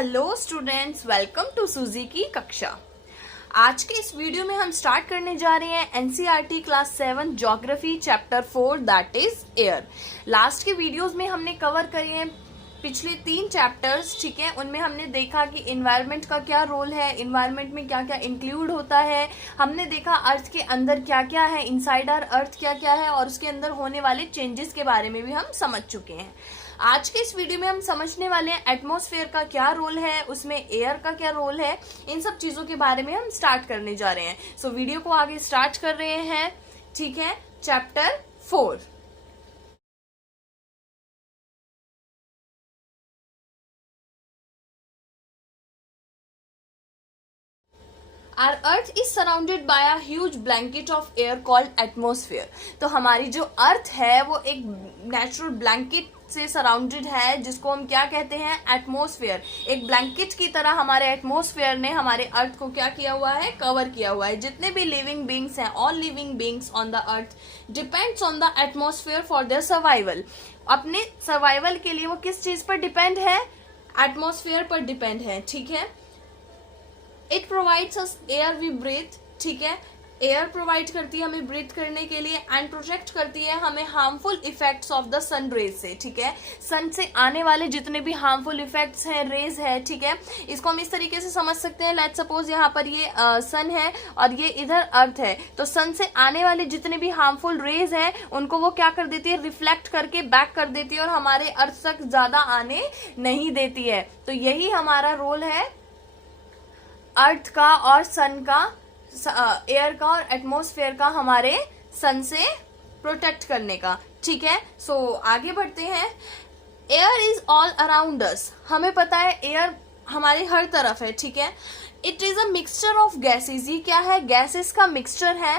Hello students, welcome to सूजी की कक्षा। आज के इस वीडियो में हम स्टार्ट करने जा रहे हैं NCERT class 7 geography chapter 4 that is air. Last के वीडियोस में हमने कवर करे हैं पिछले 3 चैप्टर्स, ठीक है। उनमें हमने देखा कि इन्वायरमेंट का क्या रोल है, इन्वायरमेंट में क्या क्या इंक्लूड होता है। हमने देखा अर्थ के अंदर क्या क्या है, इनसाइड आवर अर्थ क्या क्या है, और उसके अंदर होने वाले चेंजेस के बारे में भी हम समझ चुके हैं। आज के इस वीडियो में हम समझने वाले हैं एटमॉस्फेयर का क्या रोल है, उसमें एयर का क्या रोल है। इन सब चीजों के बारे में हम स्टार्ट करने जा रहे हैं। सो वीडियो को आगे स्टार्ट कर रहे हैं, ठीक है। Chapter 4। Our Earth is surrounded by a huge blanket of air called atmosphere। तो हमारी जो अर्थ है वो एक नेचुरल ब्लैंकेट से सराउंडेड है, जिसको हम क्या कहते हैं, एटमॉस्फेयर। एक ब्लैंकेट की तरह हमारे एटमॉस्फेयर ने हमारे अर्थ को क्या किया हुआ है, कवर किया हुआ है। जितने भी लिविंग बींग्स हैं, all living beings on the earth depends on the atmosphere for their survival. अपने सर्वाइवल के लिए वो किस चीज पर डिपेंड है, एटमॉस्फेयर पर डिपेंड है, ठीक है। It provides us air we breathe, ठीक है। एयर प्रोवाइड करती है हमें ब्रीथ करने के लिए, एंड प्रोटेक्ट करती है हमें harmful effects of the sun rays से, ठीक है। सन से आने वाले जितने भी हार्मफुल इफेक्ट्स हैं, रेज है, ठीक है। इसको हम इस तरीके से समझ सकते हैं, लेट्स सपोज यहाँ पर ये सन है और ये इधर अर्थ है, तो सन से आने वाले जितने भी हार्मफुल रेज हैं उनको वो क्या कर देती है, रिफ्लेक्ट करके बैक कर देती है और हमारे अर्थ तक ज्यादा आने नहीं देती है। तो यही हमारा रोल है अर्थ का और सन का, एयर का और एटमॉस्फेयर का, हमारे सन से प्रोटेक्ट करने का, ठीक है। सो आगे बढ़ते हैं। Air is all around us. हमें पता है एयर हमारे हर तरफ है, ठीक है। It is a mixture of gases. ये क्या है, गैसेस का मिक्सचर है,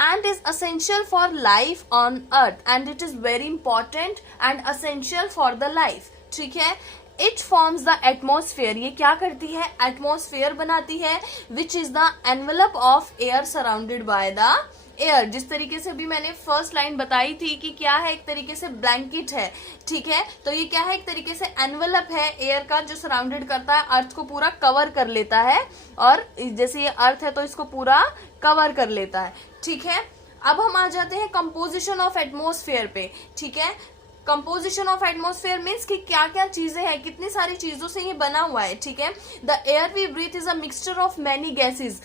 and is essential for life on earth, and it is very important and essential for the life, ठीक है। It forms the atmosphere. ये क्या करती है, एटमॉस्फेयर बनाती है, which is the envelope of air surrounded by the air. जिस तरीके से भी मैंने फर्स्ट लाइन बताई थी कि क्या है, एक तरीके से ब्लैंकेट है, ठीक है। तो ये क्या है, एक तरीके से एनवेलप है एयर का, जो सराउंडेड करता है, अर्थ को पूरा कवर कर लेता है। और जैसे ये अर्थ है तो इसको पूरा कवर कर लेता है, ठीक है। अब हम आ जाते हैं कंपोजिशन ऑफ एटमॉस्फेयर पे, ठीक है। कंपोजिशन ऑफ एटमॉस्फेयर मीन्स कि क्या क्या चीजें हैं, कितनी सारी चीजों से ये बना हुआ है, ठीक है। The air we breathe is a mixture of many gases.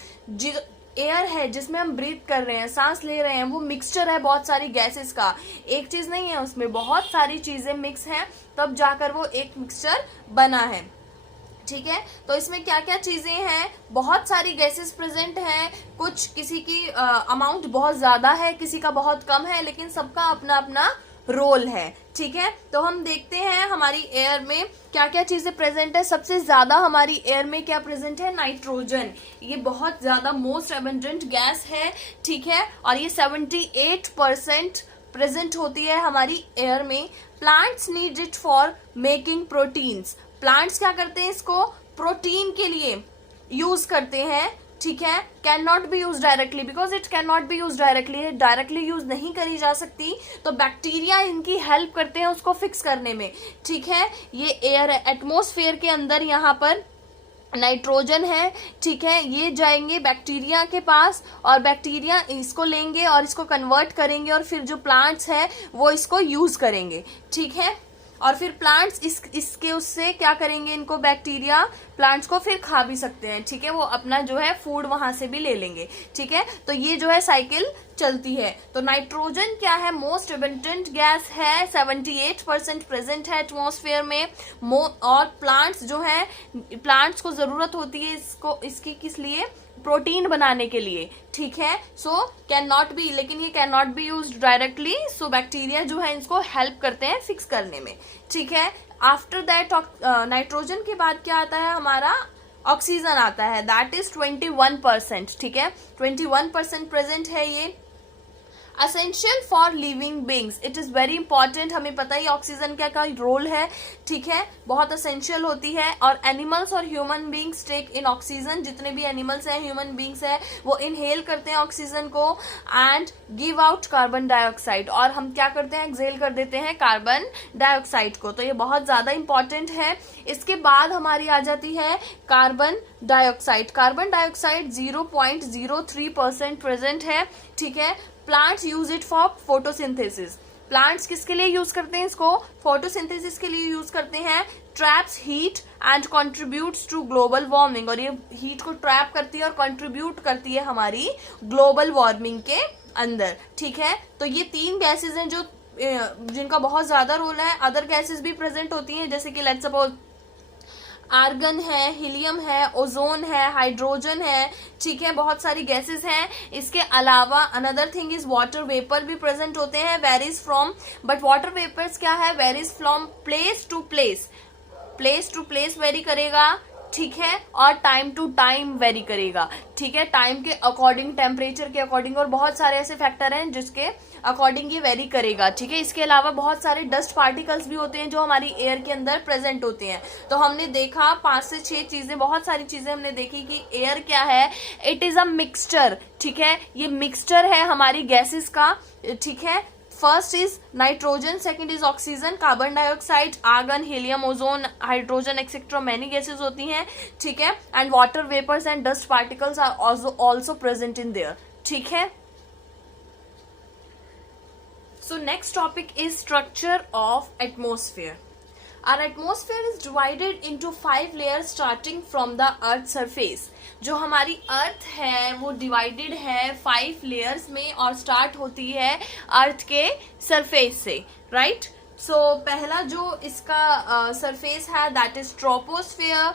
Air है जिसमें हम ब्रीथ कर रहे हैं, सांस ले रहे हैं, वो मिक्सचर है बहुत सारी गैसेस का। एक चीज नहीं है, उसमें बहुत सारी चीजें मिक्स हैं, तब जाकर वो एक मिक्सचर बना है, ठीक है। तो इसमें क्या क्या चीजें हैं, बहुत सारी गैसेस प्रेजेंट हैं। कुछ किसी की अमाउंट बहुत ज्यादा है, किसी का बहुत कम है, लेकिन सबका अपना अपना रोल है, ठीक है। तो हम देखते हैं हमारी एयर में क्या क्या चीजें प्रेजेंट है। सबसे ज्यादा हमारी एयर में क्या प्रेजेंट है, नाइट्रोजन। ये बहुत ज्यादा मोस्ट एबंडेंट गैस है, ठीक है, और ये 78% प्रेजेंट होती है हमारी एयर में। Plants need it for making proteins. Plants क्या करते हैं, इसको प्रोटीन के लिए यूज करते हैं, ठीक है। Can not be use directly, because it can not be use directly, directly use नहीं करी जा सकती, तो बैक्टीरिया इनकी हेल्प करते हैं उसको फिक्स करने में, ठीक है। ये एयर है, एटमॉस्फेयर के अंदर यहाँ पर नाइट्रोजन है, ठीक है। ये जाएंगे बैक्टीरिया के पास, और बैक्टीरिया इसको लेंगे और इसको कन्वर्ट करेंगे, और फिर जो प्लांट्स है वो इसको यूज करेंगे, ठीक है। और फिर प्लांट्स इसके उससे क्या करेंगे, इनको बैक्टीरिया प्लांट्स को फिर खा भी सकते हैं, ठीक है। वो अपना जो है फूड वहां से भी ले लेंगे, ठीक है। तो ये जो है साइकिल चलती है। तो नाइट्रोजन क्या है, मोस्ट एबंडेंट गैस है, 78% प्रेजेंट है एटमॉस्फेयर में। और प्लांट्स जो है, प्लांट्स को जरूरत होती है इसको, इसकी किस लिए, प्रोटीन बनाने के लिए, ठीक है। सो कैन नॉट बी, लेकिन ये can not be use directly, so bacteria जो है इसको हेल्प करते हैं फिक्स करने में, ठीक है। आफ्टर दैट नाइट्रोजन के बाद क्या आता है हमारा, ऑक्सीजन आता है, दैट इज 21%, ठीक है। 21% प्रेजेंट है ये। Essential for living beings, it is very important, हमें पता ही ऑक्सीजन का रोल है, ठीक है, बहुत असेंशियल होती है। और एनिमल्स और ह्यूमन बींग्स टेक इन ऑक्सीजन, जितने भी एनिमल्स हैं, ह्यूमन बींग्स हैं, वो इनहेल करते हैं ऑक्सीजन को and give out carbon dioxide, और हम क्या करते हैं, एक्सहेल कर देते हैं कार्बन डाइऑक्साइड को। तो ये बहुत ज्यादा इंपॉर्टेंट है। इसके बाद हमारी आ जाती है carbon dioxide. Carbon dioxide 0.03% present है, ठीक है। Plants use it for photosynthesis. Plants किसके लिए यूज करते हैं इसको, फोटोसिंथेसिस के लिए यूज करते हैं। Traps heat and contributes to global warming, और ये हीट को ट्रैप करती है और कंट्रीब्यूट करती है हमारी ग्लोबल वार्मिंग के अंदर, ठीक है। तो ये 3 गैसेज हैं जो जिनका बहुत ज्यादा रोल है। अदर गैसेज भी प्रेजेंट होती हैं, जैसे कि लेट्स सपोज आर्गन है, हीलियम है, ओजोन है, हाइड्रोजन है, ठीक है, बहुत सारी गैसेस हैं। इसके अलावा another thing is water vapour भी प्रेजेंट होते हैं, varies from, but water vapours क्या है, varies from place to place, place to place vary करेगा, ठीक है, और टाइम टू टाइम वेरी करेगा, ठीक है, टाइम के अकॉर्डिंग, टेम्परेचर के अकॉर्डिंग, और बहुत सारे ऐसे फैक्टर हैं जिसके अकॉर्डिंग ये वेरी करेगा, ठीक है। इसके अलावा बहुत सारे डस्ट पार्टिकल्स भी होते हैं जो हमारी एयर के अंदर प्रेजेंट होते हैं। तो हमने देखा 5 से 6 चीजें, बहुत सारी चीजें हमने देखी कि एयर क्या है, इट इज अ मिक्सचर, ठीक है, ये मिक्सचर है हमारी गैसेस का, ठीक है। First is nitrogen, second is oxygen, carbon dioxide, argon, helium, ozone, hydrogen etcetera, many gases होती हैं, ठीक है। And water vapours and dust particles are also present in there, ठीक है। So next topic is structure of atmosphere. Our atmosphere is divided into 5 layers starting from the earth surface. जो हमारी अर्थ है वो डिवाइडेड है 5 लेयर्स में और start होती है अर्थ के सरफेस से, राइट। सो पहला जो इसका सरफेस है that is troposphere,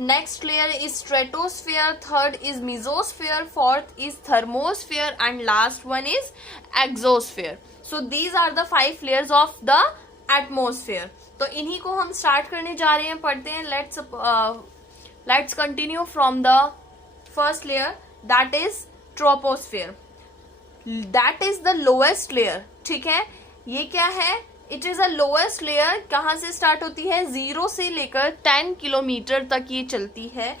next layer is stratosphere, third is mesosphere, fourth is thermosphere and last one is exosphere. So these are the 5 layers of the atmosphere. तो इन्हीं को हम स्टार्ट करने जा रहे हैं, पढ़ते हैं। let's continue from the first layer, that is troposphere. That is the lowest layer, ठीक है। ये क्या है, it is a lowest layer, कहाँ से स्टार्ट होती है, 0 से लेकर 10 किलोमीटर तक ये चलती है।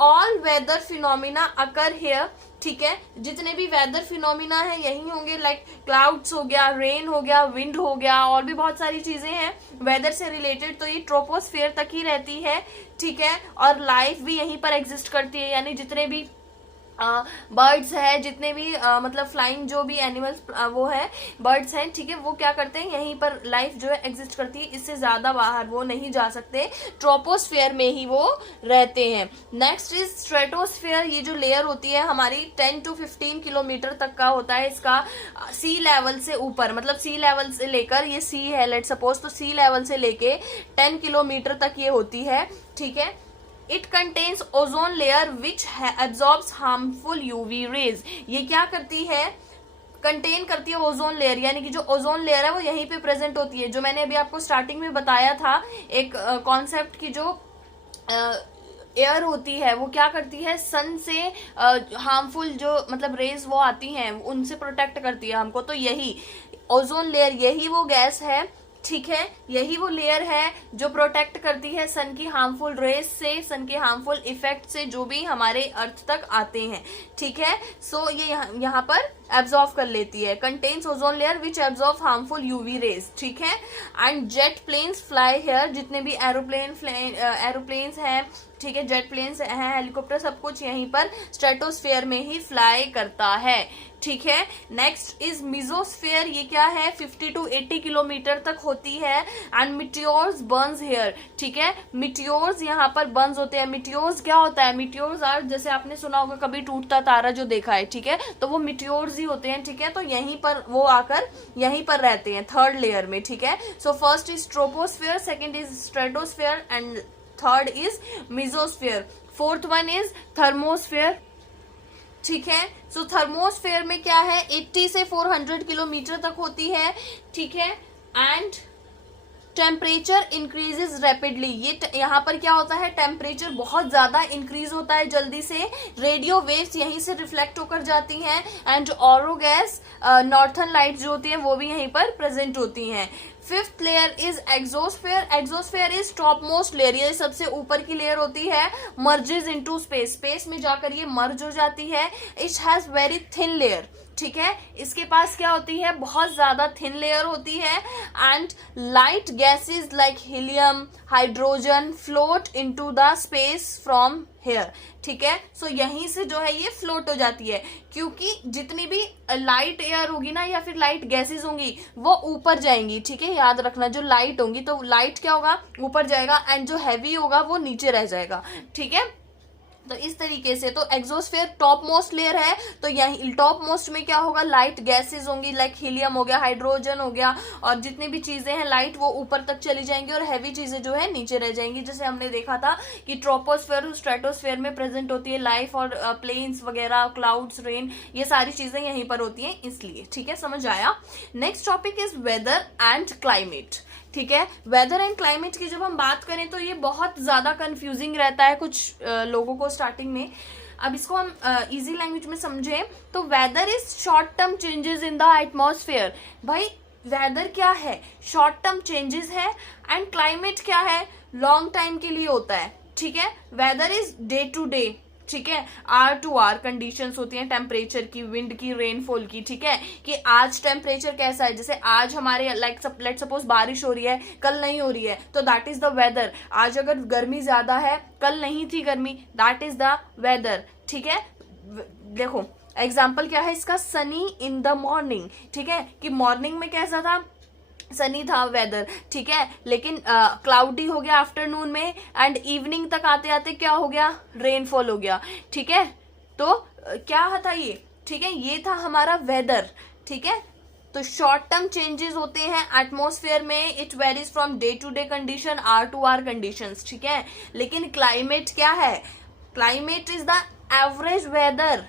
ऑल वेदर फिनोमिना अकर हेयर, ठीक है, जितने भी वेदर फिनोमिना है यही होंगे, लाइक क्लाउड्स हो गया, रेन हो गया, विंड हो गया, और भी बहुत सारी चीजें हैं वेदर से रिलेटेड, तो ये ट्रोपोस्फेयर तक ही रहती है, ठीक है। और लाइफ भी यहीं पर एग्जिस्ट करती है, यानी जितने भी बर्ड्स है, जितने भी मतलब फ्लाइंग जो भी एनिमल्स वो है, बर्ड्स हैं, ठीक है, वो क्या करते हैं, यहीं पर लाइफ जो है एग्जिस्ट करती है, इससे ज्यादा बाहर वो नहीं जा सकते, ट्रोपोस्फेयर में ही वो रहते हैं। नेक्स्ट इज स्ट्रेटोस्फेयर, ये जो लेयर होती है हमारी 10 to 15 किलोमीटर तक का होता है, इसका सी लेवल से ऊपर, मतलब सी लेवल से लेकर, ये सी है लेट सपोज, तो सी लेवल से लेके 10 किलोमीटर तक ये होती है, ठीक है। It contains ozone layer which absorbs harmful UV raise, ये क्या करती है, कंटेन करती है ओजोन लेयर, यानी कि जो ओजोन लेयर है वो यहीं पे प्रेजेंट होती है, जो मैंने अभी आपको स्टार्टिंग में बताया था एक कॉन्सेप्ट की, जो एयर होती है वो क्या करती है, सन से हार्मफुल जो मतलब रेज वो आती हैं उनसे प्रोटेक्ट करती है हमको। तो यही ओजोन लेयर, यही वो गैस है, ठीक है, यही वो लेयर है जो प्रोटेक्ट करती है सन की हार्मफुल रेस से, सन के हार्मफुल इफेक्ट से जो भी हमारे अर्थ तक आते हैं, ठीक है। सो ये यहाँ पर एब्जॉर्व कर लेती है, contains ozone layer which absorb harmful UV rays, ठीक है। And jet planes fly here, जितने भी एरोप्लेन्स हैं, ठीक है, जेट प्लेन्स हैं, हेलीकॉप्टर, सब कुछ यहीं पर स्ट्रेटोस्फेयर में ही फ्लाई करता है, ठीक है। नेक्स्ट इज मिजोस्फेयर, ये क्या है, 50 to 80 किलोमीटर तक होती है। एंड मिटियोर्स बर्न्स हेयर, ठीक है, मिटियोर्स यहाँ पर बर्न्स होते हैं। मिटियोर्स क्या होता है, मिटियोर्स आर, जैसे आपने सुना होगा कभी टूटता तारा जो देखा है, ठीक है, तो वो मिटियोर्स ही होते हैं, ठीक है। तो यहीं पर वो आकर यहीं पर रहते हैं थर्ड लेयर में, ठीक है। So first is troposphere, second is stratosphere and third is mesosphere, fourth one is thermosphere, ठीक है। सो थर्मोस्फेयर में क्या है, 80 से 400 किलोमीटर तक होती है, ठीक है। एंड टेम्परेचर इंक्रीजेज रैपिडली, ये यहाँ पर क्या होता है, टेम्परेचर बहुत ज्यादा इंक्रीज होता है जल्दी से, रेडियो वेव्स यहीं से रिफ्लेक्ट होकर जाती हैं, and Auro gas, northern light जो होती है वो भी यहीं पर प्रेजेंट होती हैं। Fifth layer is exosphere, exosphere is top most layer, ये सबसे ऊपर की लेयर होती है, मर्जेज इनटू स्पेस, स्पेस में जाकर ये मर्ज हो जाती है। It has very thin layer, ठीक है, इसके पास क्या होती है, बहुत ज्यादा थिन लेयर होती है, and light gases like helium, hydrogen float into the space from here, ठीक है। सो यहीं से जो है ये फ्लोट हो जाती है, क्योंकि जितनी भी लाइट एयर होगी ना या फिर लाइट गैसेस होंगी वो ऊपर जाएंगी, ठीक है, याद रखना, जो लाइट होंगी तो लाइट क्या होगा, ऊपर जाएगा, एंड जो हैवी होगा वो नीचे रह जाएगा, ठीक है। तो इस तरीके से, तो एक्सोस्फेयर टॉप मोस्ट लेयर है, तो यही टॉप मोस्ट में क्या होगा, लाइट गैसेस होंगी, लाइक हीलियम हो गया, हाइड्रोजन हो गया, और जितनी भी चीजें हैं लाइट वो ऊपर तक चली जाएंगी, और हैवी चीजें जो है नीचे रह जाएंगी। जैसे हमने देखा था कि ट्रोपोस्फेयर और स्ट्रेटोस्फेयर में प्रेजेंट होती है लाइफ, और प्लेन्स वगैरह, क्लाउड्स, रेन, ये सारी चीजें यहीं पर होती हैं, इसलिए, ठीक है, समझ आया। Next topic is whether and climate, ठीक है। वेदर एंड क्लाइमेट की जब हम बात करें तो ये बहुत ज्यादा कंफ्यूजिंग रहता है कुछ लोगों को स्टार्टिंग में। अब इसको हम इजी लैंग्वेज में समझें तो weather is short term changes in the atmosphere. भाई वेदर क्या है, शॉर्ट टर्म चेंजेस है, एंड क्लाइमेट क्या है, लॉन्ग टाइम के लिए होता है, ठीक है। Weather is day to day, ठीक है, आर टू आर कंडीशंस होती हैं टेम्परेचर की, विंड की, रेनफॉल की, ठीक है, कि आज टेम्परेचर कैसा है, जैसे आज हमारे लाइक लेट सपोज बारिश हो रही है, कल नहीं हो रही है, तो दैट इज द वेदर। आज अगर गर्मी ज्यादा है, कल नहीं थी गर्मी, दैट इज द वेदर, ठीक है। देखो एग्जाम्पल क्या है इसका, सनी इन द मॉर्निंग, ठीक है, कि मॉर्निंग में कैसा था, सनी था वेदर, ठीक है, लेकिन क्लाउडी हो गया आफ्टरनून में, एंड इवनिंग तक आते आते क्या हो गया, रेनफॉल हो गया, ठीक है। तो क्या था ये, ठीक है, ये था हमारा वेदर, ठीक है। तो शॉर्ट टर्म चेंजेस होते हैं एटमॉस्फेयर में, it varies from day to day condition, hour to hour conditions, ठीक है। लेकिन क्लाइमेट क्या है, climate is the average weather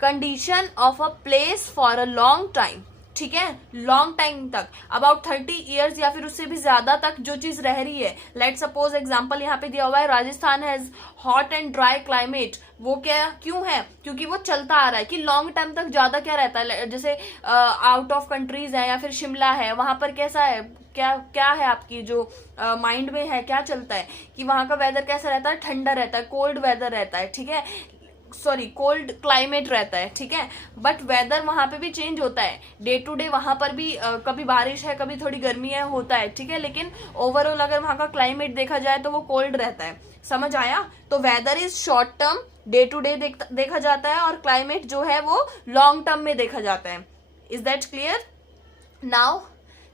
condition of a place for a long time, ठीक है, लॉन्ग टाइम तक, अबाउट 30 ईयर्स या फिर उससे भी ज्यादा तक जो चीज रह रही है। लेट सपोज एग्जांपल यहाँ पे दिया हुआ है, Rajasthan has hot and dry climate, वो क्या क्यों है, क्योंकि वो चलता आ रहा है कि लॉन्ग टाइम तक ज्यादा क्या रहता है, जैसे आउट ऑफ कंट्रीज है या फिर शिमला है, वहां पर कैसा है, क्या क्या है आपकी जो माइंड में है, क्या चलता है कि वहां का वेदर कैसा रहता है, ठंडा रहता है, कोल्ड वेदर रहता है, ठीक है, सॉरी कोल्ड क्लाइमेट रहता है, ठीक है। बट वेदर वहां पे भी चेंज होता है डे टू डे, वहां पर भी कभी बारिश है, कभी थोड़ी गर्मी है, होता है, ठीक है, लेकिन ओवरऑल अगर वहां का क्लाइमेट देखा जाए तो वो कोल्ड रहता है, समझ आया। तो weather is short term, day to day देखा जाता है, और क्लाइमेट जो है वो लॉन्ग टर्म में देखा जाता है। Is that clear? Now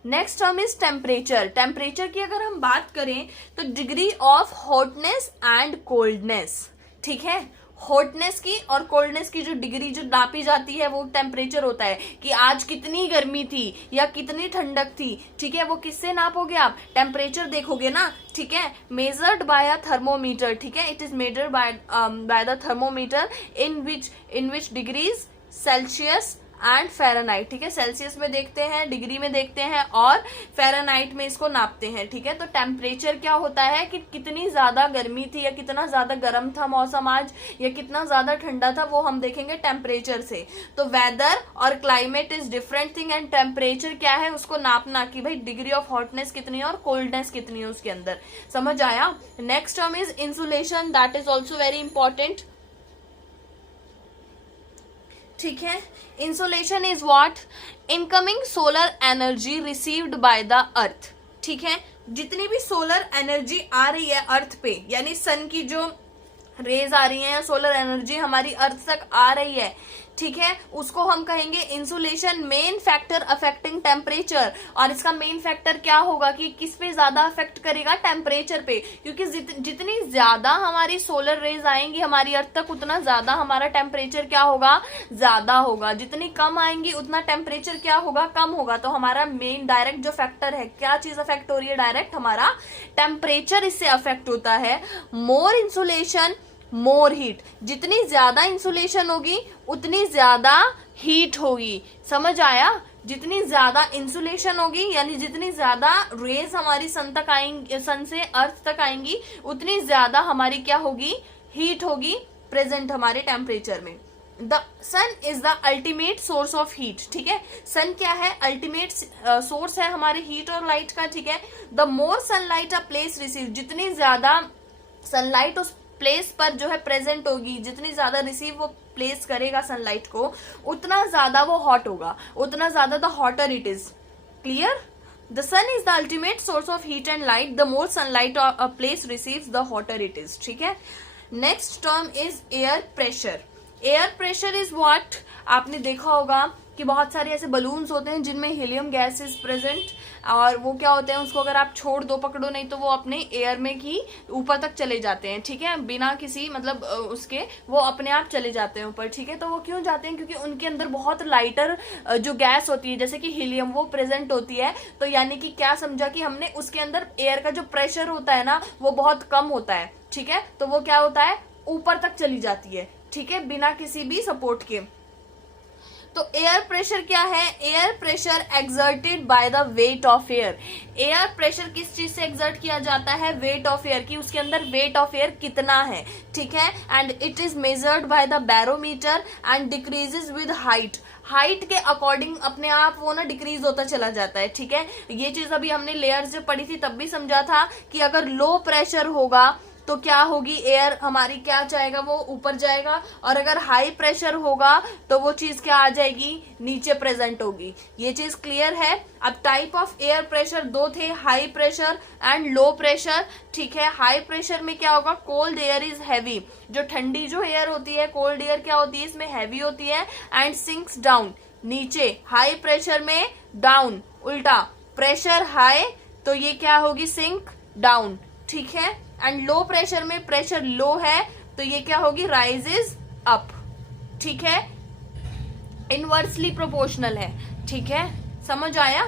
next term is temperature. Temperature की अगर हम बात करें तो degree of hotness and coldness, ठीक है, हॉटनेस की और कोल्डनेस की जो डिग्री जो नापी जाती है वो टेम्परेचर होता है, कि आज कितनी गर्मी थी या कितनी ठंडक थी, ठीक है, वो किससे नापोगे आप, टेम्परेचर देखोगे ना, ठीक है, मेजर्ड बाय अ थर्मोमीटर, ठीक है, it is measured by the thermometer in which degrees Celsius and Fahrenheit, ठीक है, सेल्सियस में देखते हैं, डिग्री में देखते हैं, और फ़ारेनहाइट में इसको नापते हैं, ठीक है। तो टेम्परेचर क्या होता है कि कितनी ज्यादा गर्मी थी या कितना ज्यादा गर्म था मौसम आज, या कितना ज्यादा ठंडा था, वो हम देखेंगे टेम्परेचर से। तो वेदर और climate is different thing, and temperature क्या है उसको नापना, कि भाई डिग्री ऑफ हॉटनेस कितनी है और कोल्डनेस कितनी है उसके अंदर, समझ आया। Next term is insulation, that is also very important, ठीक है। Insolation is what, incoming solar energy received by the earth, ठीक है, जितनी भी सोलर एनर्जी आ रही है अर्थ पे, यानी सन की जो रेज आ रही हैं, सोलर एनर्जी हमारी अर्थ तक आ रही है, ठीक है, उसको हम कहेंगे insulation. Main factor affecting temperature, और इसका मेन फैक्टर क्या होगा कि किस पे ज्यादा अफेक्ट करेगा, टेम्परेचर पे, क्योंकि जितनी ज्यादा हमारी सोलर रेज आएंगी हमारी अर्थ तक, उतना ज्यादा हमारा टेम्परेचर क्या होगा, ज्यादा होगा। जितनी कम आएंगी उतना टेम्परेचर क्या होगा, कम होगा। तो हमारा मेन डायरेक्ट जो फैक्टर है, क्या चीज अफेक्ट हो रही है, डायरेक्ट हमारा टेम्परेचर इससे अफेक्ट होता है। मोर इंसुलेशन मोर हीट, जितनी ज्यादा इंसुलेशन होगी उतनी ज्यादा हीट होगी, समझ आया। जितनी ज्यादा इंसुलेशन होगी, यानी जितनी ज्यादा रेज हमारी सन तक आएंगी, सन से अर्थ तक आएंगी, उतनी ज्यादा हमारी क्या होगी, हीट होगी प्रेजेंट हमारे टेम्परेचर में। The sun is the ultimate source of heat, ठीक है। सन क्या है, अल्टीमेट सोर्स है हमारे हीट और लाइट का, ठीक है। The more sunlight a place receive, जितनी ज्यादा सनलाइट उस प्लेस पर जो है प्रेजेंट होगी, जितनी ज्यादा रिसीव वो प्लेस करेगा सनलाइट को, उतना ज्यादा वो हॉट होगा, उतना ज्यादा the hotter it is. Clear? The sun is the ultimate source of heat and light, the more sunlight a place receives the hotter it is, ठीक है। Next term is air pressure. Air pressure is what, आपने देखा होगा कि बहुत सारे ऐसे balloons होते हैं जिनमें हीलियम गैस इज प्रेजेंट, और वो क्या होते हैं, उसको अगर आप छोड़ दो, पकड़ो नहीं, तो वो अपने एयर में ही ऊपर तक चले जाते हैं, ठीक है, बिना किसी मतलब उसके वो अपने आप चले जाते हैं ऊपर, ठीक है। तो वो क्यों जाते हैं, क्योंकि उनके अंदर बहुत लाइटर जो गैस होती है जैसे कि हीलियम वो प्रेजेंट होती है। तो यानी कि क्या समझा कि हमने उसके अंदर एयर का जो प्रेशर होता है ना वो बहुत कम होता है, ठीक है। तो वो क्या होता है, ऊपर तक चली जाती है, ठीक है, बिना किसी भी सपोर्ट के। तो एयर प्रेशर क्या है, air pressure exerted by the weight of air. Air pressure किस चीज से एक्सर्ट किया जाता है, वेट ऑफ एयर की, उसके अंदर वेट ऑफ एयर कितना है, ठीक है। And it is measured by the barometer and decreases with height. Height के अकॉर्डिंग अपने आप वो ना डिक्रीज होता चला जाता है, ठीक है। ये चीज अभी हमने लेयर्स जब पढ़ी थी तब भी समझा था कि अगर लो प्रेशर होगा तो क्या होगी, एयर हमारी क्या जाएगा, वो ऊपर जाएगा, और अगर हाई प्रेशर होगा तो वो चीज क्या आ जाएगी, नीचे प्रेजेंट होगी। ये चीज क्लियर है। अब टाइप ऑफ एयर प्रेशर दो थे, high pressure and low pressure, ठीक है। हाई प्रेशर में क्या होगा, कोल्ड एयर इज हैवी, जो ठंडी जो एयर होती है, कोल्ड एयर क्या होती है, इसमें हैवी होती है, एंड सिंक्स डाउन, नीचे। हाई प्रेशर में डाउन, उल्टा, प्रेशर हाई तो ये क्या होगी, सिंक डाउन, ठीक है। एंड लो प्रेशर में प्रेशर लो है तो ये क्या होगी, राइजेस अप, ठीक है, इनवर्सली प्रोपोर्शनल है, ठीक है, समझ आया।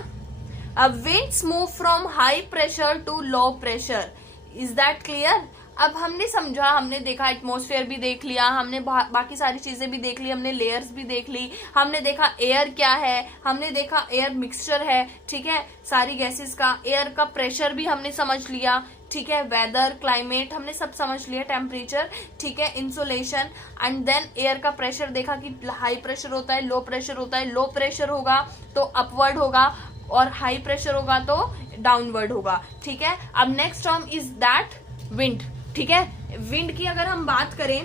अब winds move from high pressure to low pressure, is that clear. अब हमने समझा, हमने देखा, एटमॉस्फेयर भी देख लिया हमने, बाकी सारी चीजें भी देख ली हमने, लेयर्स भी देख ली हमने, देखा एयर क्या है, हमने देखा एयर मिक्सचर है, ठीक है, सारी गैसेस का। एयर का प्रेशर भी हमने समझ लिया, ठीक है, वेदर, क्लाइमेट हमने सब समझ लिया, टेम्परेचर, ठीक है, इंसुलेशन। एंड देन एयर का प्रेशर देखा कि हाई प्रेशर होता है, लो प्रेशर होता है, लो प्रेशर होगा तो अपवर्ड होगा और हाई प्रेशर होगा तो डाउनवर्ड होगा, ठीक है। अब next term is that wind, ठीक है। विंड की अगर हम बात करें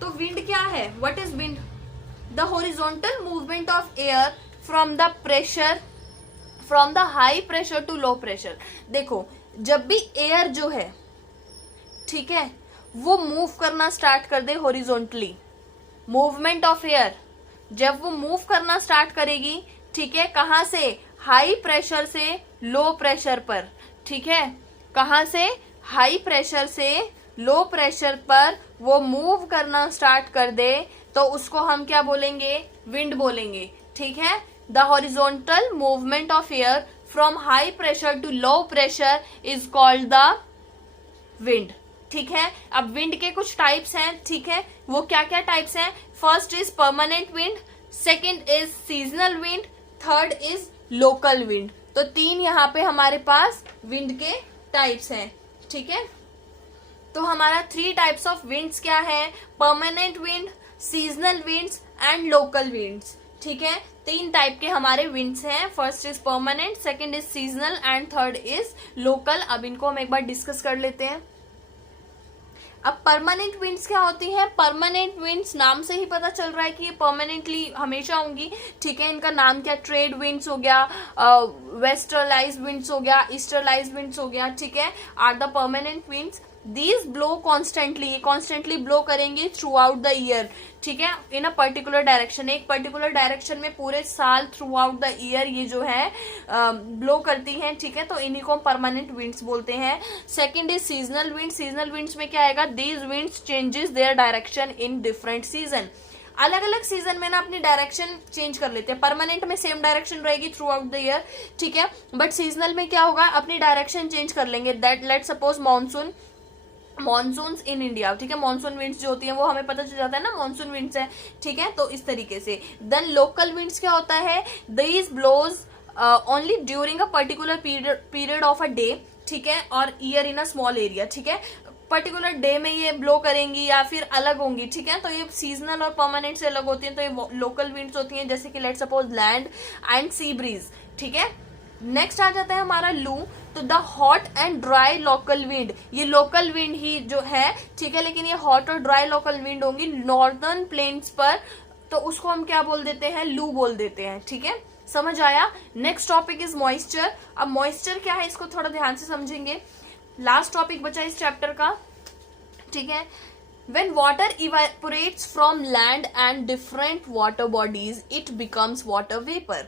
तो विंड क्या है, what is wind, the horizontal movement of air from the pressure, from the high pressure to low pressure. देखो जब भी एयर जो है, ठीक है, वो मूव करना स्टार्ट कर दे हॉरिजॉन्टली, मूवमेंट ऑफ एयर जब वो मूव करना स्टार्ट करेगी, ठीक है, कहां से, हाई प्रेशर से लो प्रेशर पर, ठीक है, कहां से, हाई प्रेशर से लो प्रेशर पर वो मूव करना स्टार्ट कर दे तो उसको हम क्या बोलेंगे, विंड बोलेंगे, ठीक है। The horizontal movement of air from high pressure to low pressure is called the wind, ठीक है। अब विंड के कुछ टाइप्स हैं, ठीक है, वो क्या क्या टाइप्स हैं, first is permanent wind, second is seasonal wind, third is local wind. तो तीन यहाँ पे हमारे पास विंड के टाइप्स हैं, ठीक है। तो हमारा 3 टाइप्स ऑफ विंड्स क्या है, permanent wind, seasonal winds and local winds, ठीक है। 3 टाइप के हमारे विंड्स हैं, first is permanent, second is seasonal and third is local. अब इनको हम एक बार डिस्कस कर लेते हैं। अब परमानेंट विंड्स क्या होती हैं, परमानेंट विंड्स नाम से ही पता चल रहा है कि ये परमानेंटली हमेशा होंगी, ठीक है। इनका नाम क्या, ट्रेड विंड्स हो गया, वेस्टर्लाइज विंड्स हो गया, ईस्टरलाइज विंड्स हो गया, ठीक है, are the permanent winds. These blow constantly, ये कॉन्स्टेंटली ब्लो करेंगे थ्रू आउट द ईयर, ठीक है, इन अ पर्टिकुलर डायरेक्शन, एक पर्टिकुलर डायरेक्शन में पूरे साल थ्रू आउट द ईयर ये जो है ब्लो करती हैं, ठीक है। तो इन्हीं को हम परमानेंट विंड्स बोलते हैं। Second is seasonal wind, seasonal winds में क्या आएगा, these winds changes their direction in different season, अलग अलग सीजन में ना अपनी डायरेक्शन चेंज कर लेते हैं। परमानेंट में सेम डायरेक्शन रहेगी थ्रू आउट द ईयर, ठीक है, बट सीजनल में क्या होगा, अपनी डायरेक्शन चेंज कर लेंगे। That let suppose monsoon, monsoons in India, ठीक है, मॉनसून विंड्स जो होती है वो हमें पता चल जाता है ना मॉनसून विंड्स है, ठीक है, तो इस तरीके से। देन लोकल विंड्स क्या होता है, these blows only during a particular period of a day, ठीक है, और year in a small area, ठीक है, पर्टिकुलर डे में ये ब्लो करेंगी या फिर अलग होंगी, ठीक है, तो ये सीजनल और परमानेंट से अलग होती हैं, तो ये लोकल विंड्स होती हैं, जैसे कि let suppose land and sea breeze, ठीक है। नेक्स्ट आ जाता है हमारा लू, तो the hot and dry local wind, ये लोकल विंड ही जो है, ठीक है, लेकिन ये हॉट और ड्राई लोकल विंड होंगी नॉर्दर्न प्लेन्स पर, तो उसको हम क्या बोल देते हैं, लू बोल देते हैं, ठीक है, समझ आया। Next topic is moisture. अब मॉइस्चर क्या है इसको थोड़ा ध्यान से समझेंगे, लास्ट टॉपिक बचा इस चैप्टर का, ठीक है। When water evaporates from land and different water bodies, it becomes water vapor,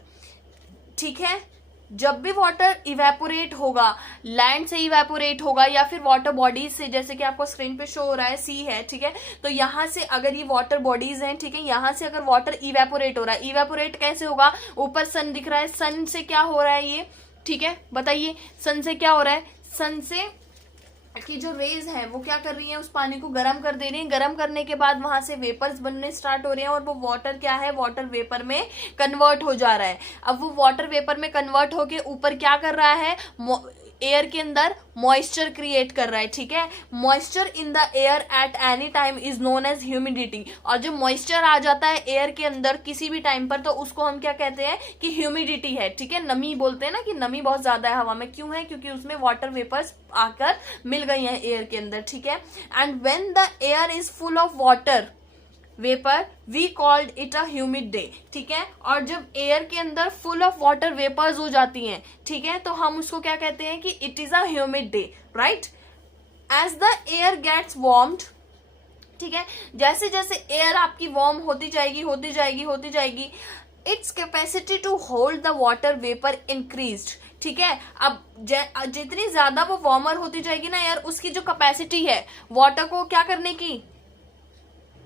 ठीक है। जब भी वाटर इवेपोरेट होगा, लैंड से इवेपोरेट होगा या फिर वाटर बॉडीज से, जैसे कि आपको स्क्रीन पे शो हो रहा है सी है, ठीक है, तो यहां से अगर ये वाटर बॉडीज हैं, ठीक है, यहां से अगर वाटर इवेपोरेट हो रहा है, इवेपोरेट कैसे होगा, ऊपर सन दिख रहा है, सन से क्या हो रहा है ये, ठीक है, बताइए, सन से क्या हो रहा है, सन से की जो रेज है वो क्या कर रही है, उस पानी को गर्म कर दे रही है, गर्म करने के बाद वहां से वेपर्स बनने स्टार्ट हो रहे हैं और वो वाटर क्या है, वाटर वेपर में कन्वर्ट हो जा रहा है। अब वो वाटर वेपर में कन्वर्ट होके ऊपर क्या कर रहा है, एयर के अंदर मॉइस्चर क्रिएट कर रहा है, ठीक है। Moisture in the air at any time is known as humidity, और जो मॉइस्चर आ जाता है एयर के अंदर किसी भी टाइम पर, तो उसको हम क्या कहते हैं कि ह्यूमिडिटी है, ठीक है, नमी बोलते हैं ना कि नमी बहुत ज्यादा है हवा में, क्यों है, क्योंकि उसमें वाटर वेपर्स आकर मिल गई हैं एयर के अंदर, ठीक है। And when the air is full of water vapour we called it a humid day, ठीक है, और जब एयर के अंदर फुल ऑफ वाटर वेपर्स हो जाती हैं, ठीक है, तो हम उसको क्या कहते हैं कि it is a humid day, right. As the air gets warmed, ठीक है, जैसे जैसे एयर आपकी वार्म होती जाएगी होती जाएगी होती जाएगी, its capacity to hold the water vapour increased, ठीक है। अब जितनी ज्यादा वो वार्मर होती जाएगी ना एयर, उसकी जो कैपेसिटी है वाटर को क्या करने की,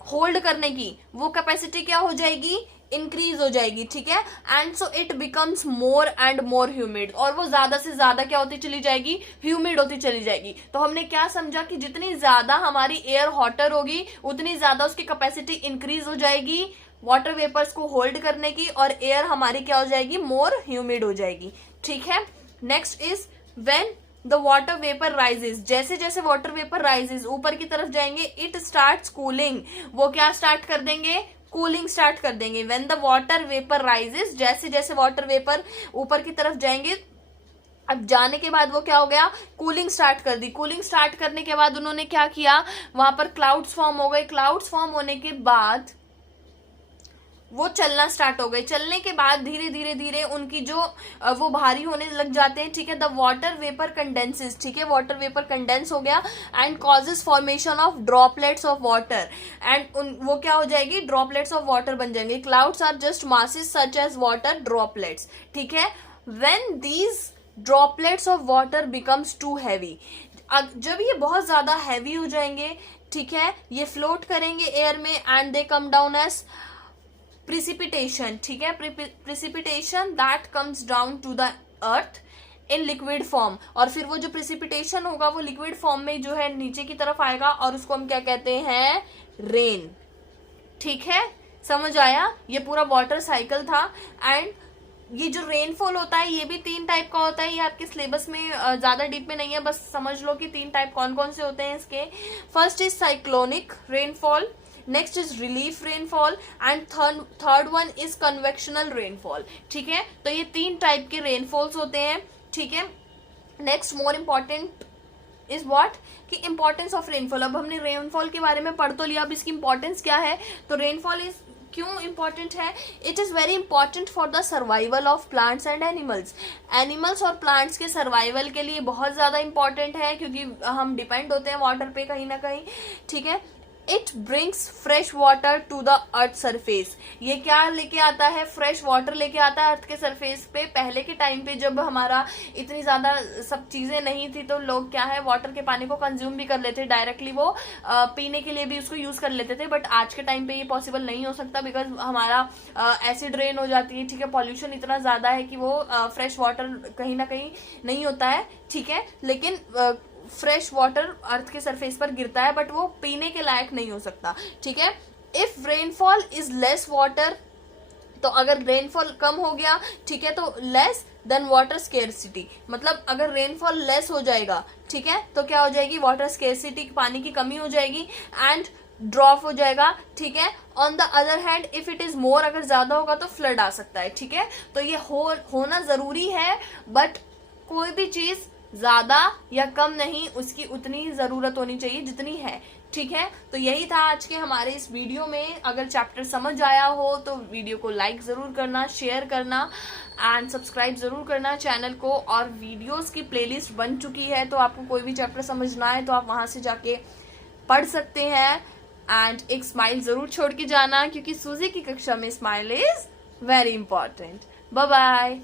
होल्ड करने की, वो कैपेसिटी क्या हो जाएगी, इंक्रीज हो जाएगी, ठीक है। And so it becomes more and more humid, और वो ज्यादा से ज्यादा क्या होती चली जाएगी, ह्यूमिड होती चली जाएगी। तो हमने क्या समझा कि जितनी ज्यादा हमारी एयर हॉटर होगी उतनी ज्यादा उसकी कैपेसिटी इंक्रीज हो जाएगी वाटर वेपर्स को होल्ड करने की, और एयर हमारी क्या हो जाएगी, मोर ह्यूमिड हो जाएगी, ठीक है। Next is when the water vapour rises, जैसे जैसे वाटर वेपर राइजेस ऊपर की तरफ जाएंगे, इट स्टार्ट्स कूलिंग, वो क्या स्टार्ट कर देंगे, कूलिंग स्टार्ट कर देंगे। When the water vapour rises, जैसे जैसे वाटर वेपर ऊपर की तरफ जाएंगे, अब जाने के बाद वो क्या हो गया, कूलिंग स्टार्ट कर दी। कूलिंग स्टार्ट करने के बाद उन्होंने क्या किया, वहां पर क्लाउड्स फॉर्म हो गए। क्लाउड्स फॉर्म होने के बाद वो चलना स्टार्ट हो गए। चलने के बाद धीरे धीरे धीरे उनकी जो वो भारी होने लग जाते हैं, ठीक है। द वाटर वेपर कंडेंसेस, ठीक है, वाटर वेपर कंडेंस हो गया and causes formation of droplets of water, and वो क्या हो जाएगी, ड्रॉपलेट्स ऑफ वाटर बन जाएंगे। Clouds are just masses such as water droplets, ठीक है। When these droplets of water becomes too heavy, जब ये बहुत ज्यादा हैवी हो जाएंगे, ठीक है, ये फ्लोट करेंगे एयर में and they come down as precipitation, ठीक है, precipitation that comes down to the earth in liquid form, और फिर वो जो प्रिसिपिटेशन होगा वो लिक्विड फॉर्म में जो है नीचे की तरफ आएगा, और उसको हम क्या कहते हैं, रेन, ठीक है, समझ आया। ये पूरा वाटर साइकिल था। एंड ये जो रेनफॉल होता है ये भी 3 टाइप का होता है, ये आपके सिलेबस में ज्यादा डीप में नहीं है, बस समझ लो कि 3 टाइप कौन कौन से होते हैं इसके। First is cyclonic rainfall, next is relief rainfall, and third one is convectional rainfall, ठीक है। तो ये 3 टाइप के रेनफॉल्स होते हैं, ठीक है। Next more important is what, कि इंपॉर्टेंस ऑफ रेनफॉल। अब हमने रेनफॉल के बारे में पढ़ तो लिया, अब इसकी इंपॉर्टेंस क्या है। तो रेनफॉल इज क्यों इंपॉर्टेंट है, it is very important for the survival of plants and animals. Animals और प्लांट्स के सर्वाइवल के लिए बहुत ज्यादा इंपॉर्टेंट है, क्योंकि हम डिपेंड होते हैं वाटर पे कहीं ना कहीं, ठीक है। It brings fresh water to the earth surface, ये क्या लेके आता है, फ्रेश वाटर लेके आता है अर्थ के सरफेस पे। पहले के टाइम पे जब हमारा इतनी ज्यादा सब चीजें नहीं थी, तो लोग क्या है वाटर के पानी को कंज्यूम भी कर लेते, डायरेक्टली वो पीने के लिए भी उसको यूज कर लेते थे। बट आज के टाइम पे ये पॉसिबल नहीं हो सकता, बिकॉज हमारा एसिड रेन हो जाती है, ठीक है, पॉल्यूशन इतना ज्यादा है कि वो फ्रेश वाटर कहीं ना कहीं नहीं होता है, ठीक है। लेकिन फ्रेश वाटर अर्थ के सरफेस पर गिरता है बट वो पीने के लायक नहीं हो सकता, ठीक है। If rainfall is less water, तो अगर रेनफॉल कम हो गया, ठीक है, तो लेस देन वाटर स्केर्सिटी, मतलब अगर रेनफॉल लेस हो जाएगा, ठीक है, तो क्या हो जाएगी, वाटर स्केर्सिटी, पानी की कमी हो जाएगी एंड ड्रॉप हो जाएगा, ठीक है। On the other hand if it is more, अगर ज्यादा होगा तो फ्लड आ सकता है, ठीक है। तो ये होना जरूरी है, बट कोई भी चीज ज्यादा या कम नहीं, उसकी उतनी जरूरत होनी चाहिए जितनी है, ठीक है। तो यही था आज के हमारे इस वीडियो में। अगर चैप्टर समझ आया हो तो वीडियो को लाइक जरूर करना, शेयर करना एंड सब्सक्राइब जरूर करना चैनल को। और वीडियोस की प्लेलिस्ट बन चुकी है, तो आपको कोई भी चैप्टर समझना है तो आप वहां से जाके पढ़ सकते हैं। एंड एक स्माइल जरूर छोड़ के जाना, क्योंकि सूजी की कक्षा में smile is very important. Bye bye.